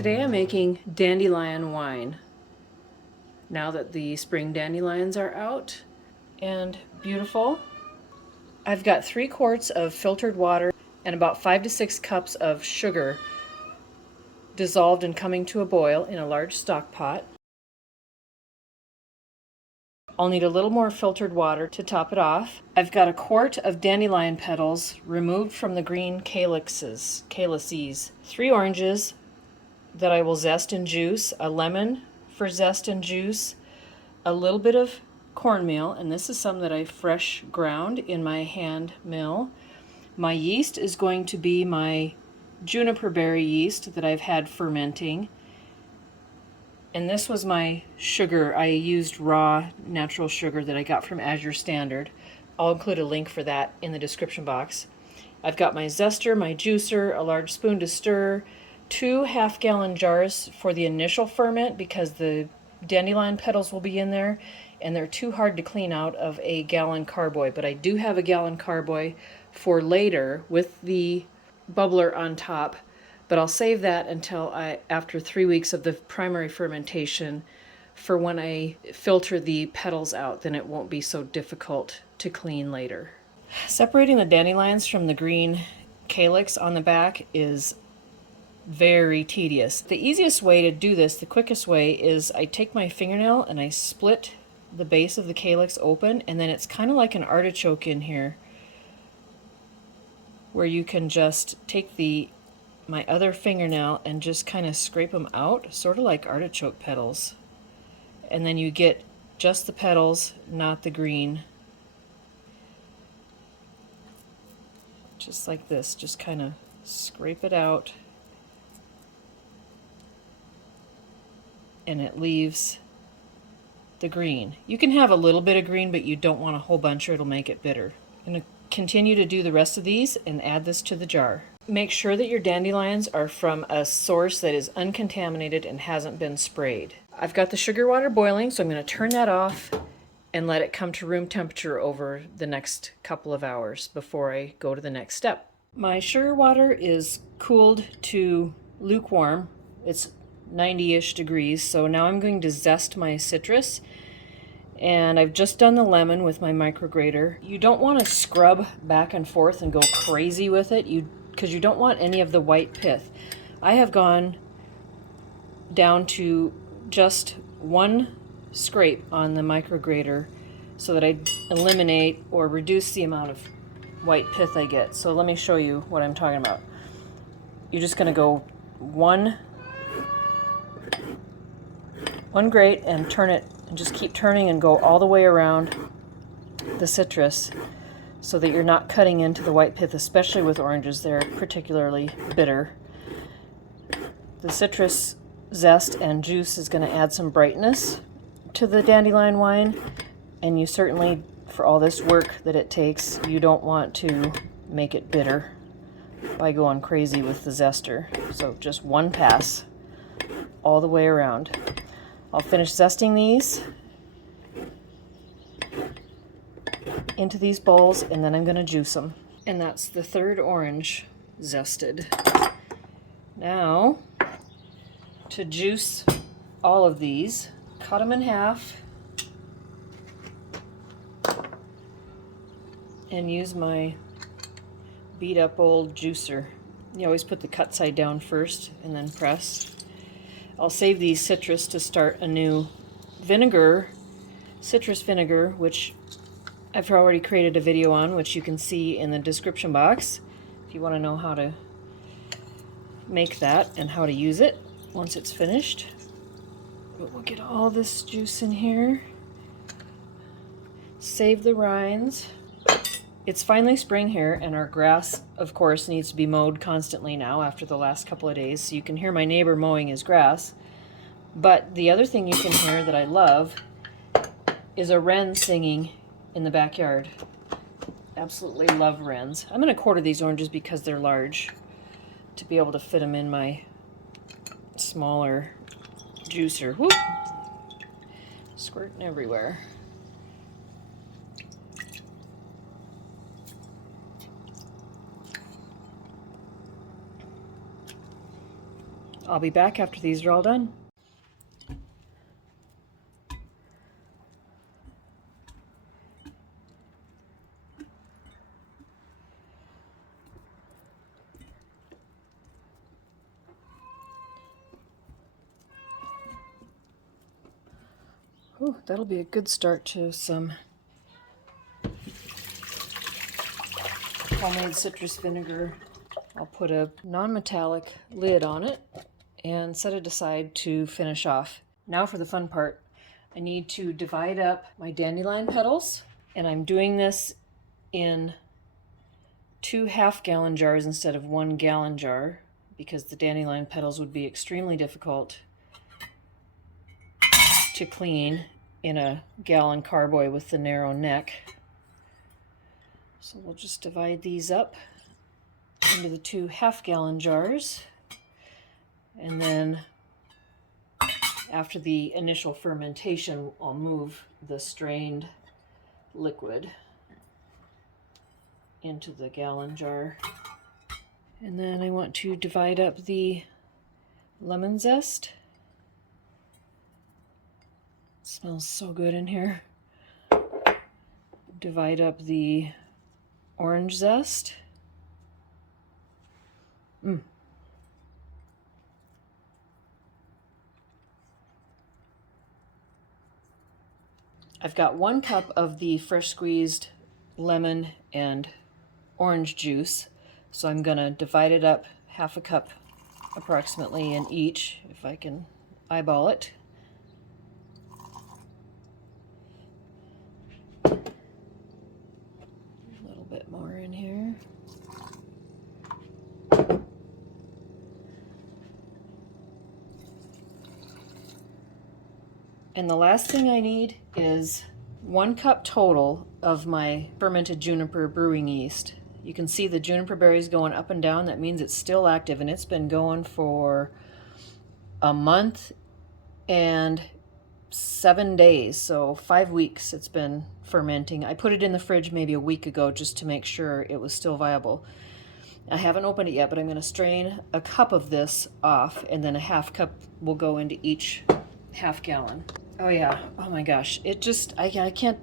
Today I'm making dandelion wine. Now that the spring dandelions are out and beautiful, I've got 3 quarts of filtered water and about 5 to 6 cups of sugar dissolved and coming to a boil in a large stock pot. I'll need a little more filtered water to top it off. I've got a quart of dandelion petals removed from the green calyces, 3 oranges that I will zest and juice, a lemon for zest and juice, a little bit of cornmeal, and this is some that I fresh ground in my hand mill. My yeast is going to be my juniper berry yeast that I've had fermenting. And this was my sugar. I used raw natural sugar that I got from Azure Standard. I'll include a link for that in the description box. I've got my zester, my juicer, a large spoon to stir, 2 half-gallon jars for the initial ferment because the dandelion petals will be in there and they're too hard to clean out of a gallon carboy. But I do have a gallon carboy for later with the bubbler on top. But I'll save that until after 3 weeks of the primary fermentation for when I filter the petals out, then it won't be so difficult to clean later. Separating the dandelions from the green calyx on the back is very tedious. The easiest way to do this, the quickest way, is I take my fingernail and I split the base of the calyx open, and then it's kind of like an artichoke in here, where you can just take my other fingernail and just kind of scrape them out, sort of like artichoke petals. And then you get just the petals, not the green. Just like this, just kind of scrape it out. And it leaves the green. You can have a little bit of green, but you don't want a whole bunch or it'll make it bitter. I'm going to continue to do the rest of these and add this to the jar. Make sure that your dandelions are from a source that is uncontaminated and hasn't been sprayed. I've got the sugar water boiling, so I'm going to turn that off and let it come to room temperature over the next couple of hours before I go to the next step. My sugar water is cooled to lukewarm. It's 90-ish degrees, so now I'm going to zest my citrus. And I've just done the lemon with my micrograter. You don't want to scrub back and forth and go crazy with it, because you don't want any of the white pith. I have gone down to just 1 scrape on the micrograter so that I eliminate or reduce the amount of white pith I get. So let me show you what I'm talking about. You're just going to go one grate and turn it, and just keep turning and go all the way around the citrus so that you're not cutting into the white pith, especially with oranges. They're particularly bitter. The citrus zest and juice is going to add some brightness to the dandelion wine, and you certainly, for all this work that it takes, you don't want to make it bitter by going crazy with the zester. So just 1 pass all the way around. I'll finish zesting these into these bowls, and then I'm going to juice them. And that's the 3rd orange zested. Now, to juice all of these, cut them in half and use my beat up old juicer. You always put the cut side down first and then press. I'll save these citrus to start a new vinegar, citrus vinegar, which I've already created a video on, which you can see in the description box if you want to know how to make that and how to use it once it's finished. But we'll get all this juice in here. Save the rinds. It's finally spring here, and our grass, of course, needs to be mowed constantly now after the last couple of days. So you can hear my neighbor mowing his grass. But the other thing you can hear that I love is a wren singing in the backyard. Absolutely love wrens. I'm going to quarter these oranges because they're large to be able to fit them in my smaller juicer. Whoop! Squirting everywhere. I'll be back after these are all done. Ooh, that'll be a good start to some homemade citrus vinegar. I'll put a non-metallic lid on it and set it aside to finish off. Now for the fun part. I need to divide up my dandelion petals, and I'm doing this in 2 half-gallon jars instead of 1 gallon jar because the dandelion petals would be extremely difficult to clean in a gallon carboy with the narrow neck. So we'll just divide these up into the 2 half-gallon jars, and then after the initial fermentation, I'll move the strained liquid into the gallon jar. And then I want to divide up the lemon zest. It smells so good in here. Divide up the orange zest. I've got 1 cup of the fresh squeezed lemon and orange juice, so I'm gonna divide it up half a cup approximately in each, if I can eyeball it. A little bit more in here. And the last thing I need is 1 cup total of my fermented juniper brewing yeast. You can see the juniper berries going up and down. That means it's still active, and it's been going for a month and 7 days, so 5 weeks it's been fermenting. I put it in the fridge maybe a week ago just to make sure it was still viable. I haven't opened it yet, but I'm going to strain a cup of this off, and then a half cup will go into each half gallon. Oh yeah, oh my gosh, it just, I can't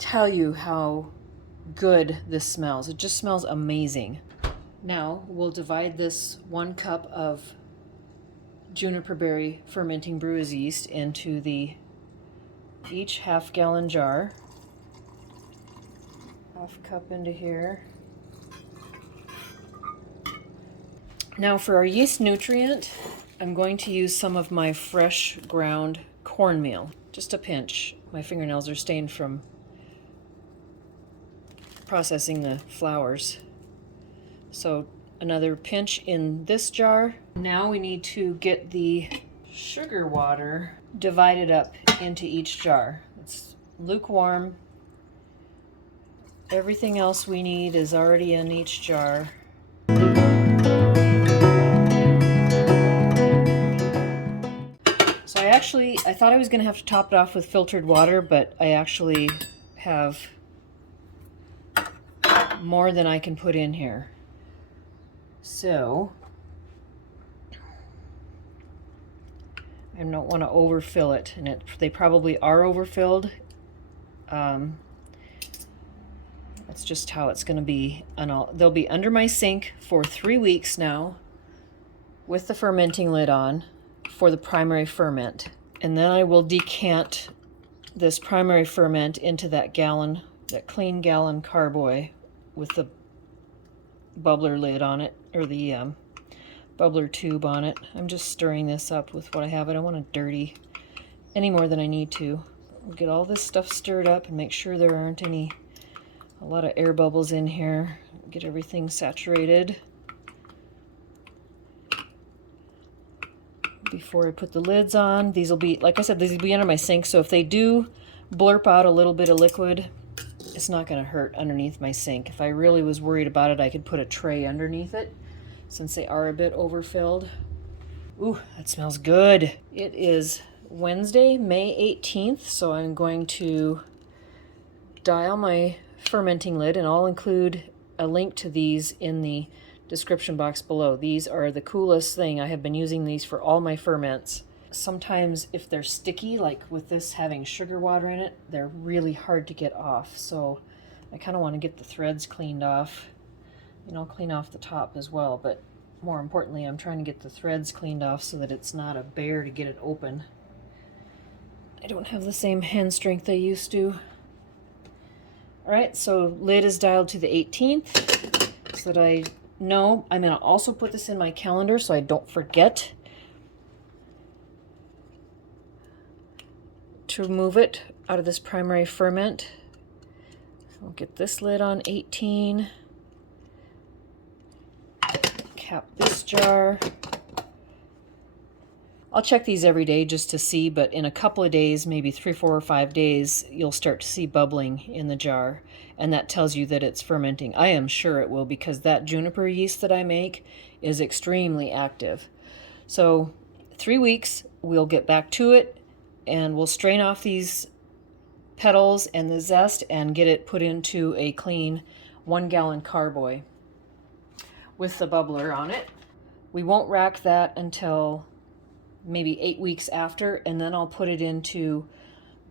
tell you how good this smells. It just smells amazing. Now we'll divide this 1 cup of juniper berry fermenting brewer's yeast into each half gallon jar. Half cup into here. Now for our yeast nutrient, I'm going to use some of my fresh ground cornmeal, just a pinch. My fingernails are stained from processing the flours. So another pinch in this jar. Now we need to get the sugar water divided up into each jar. It's lukewarm. Everything else we need is already in each jar. So I thought I was going to have to top it off with filtered water, but I actually have more than I can put in here. So I don't want to overfill it, and they probably are overfilled. That's just how it's going to be. They'll be under my sink for 3 weeks now with the fermenting lid on for the primary ferment. And then I will decant this primary ferment into that clean gallon carboy with the bubbler lid on it, or the bubbler tube on it. I'm just stirring this up with what I have. I don't want to dirty any more than I need to. We'll get all this stuff stirred up and make sure there aren't a lot of air bubbles in here. Get everything saturated before I put the lids on. These will be, like I said, these will be under my sink, so if they do blurp out a little bit of liquid, it's not going to hurt underneath my sink. If I really was worried about it, I could put a tray underneath it, since they are a bit overfilled. Ooh, that smells good. It is Wednesday, May 18th, so I'm going to dial my fermenting lid, and I'll include a link to these in the description box below. These are the coolest thing. I have been using these for all my ferments. Sometimes if they're sticky, like with this having sugar water in it, they're really hard to get off. So I kind of want to get the threads cleaned off. You know, clean off the top as well, but more importantly, I'm trying to get the threads cleaned off so that it's not a bear to get it open. I don't have the same hand strength I used to. All right, so lid is dialed to the 18th so that I know. I'm going to also put this in my calendar so I don't forget to remove it out of this primary ferment. I'll get this lid on 18. Cap this jar. I'll check these every day just to see, but in a couple of days, maybe 3, 4, or 5 days, you'll start to see bubbling in the jar, and that tells you that it's fermenting. I am sure it will, because that juniper yeast that I make is extremely active. So 3 weeks, we'll get back to it, and we'll strain off these petals and the zest and get it put into a clean 1-gallon carboy with the bubbler on it. We won't rack that until maybe 8 weeks after, and then I'll put it into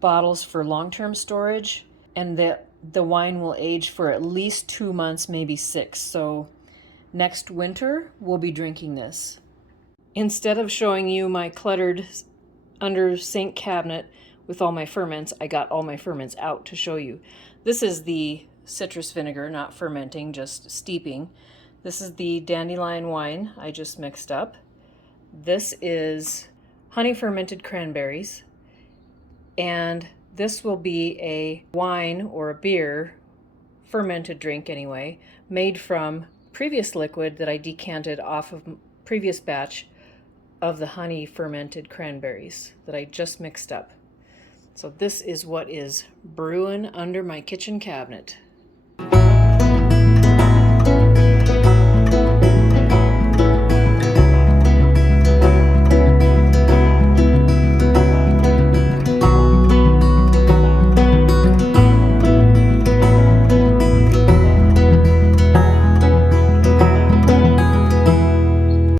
bottles for long-term storage, and the wine will age for at least 2 months, maybe 6. So next winter, we'll be drinking this. Instead of showing you my cluttered under sink cabinet with all my ferments, I got all my ferments out to show you. This is the citrus vinegar, not fermenting, just steeping. This is the dandelion wine I just mixed up. This is honey fermented cranberries. And this will be a wine or a beer, fermented drink anyway, made from previous liquid that I decanted off of previous batch of the honey fermented cranberries that I just mixed up. So this is what is brewing under my kitchen cabinet.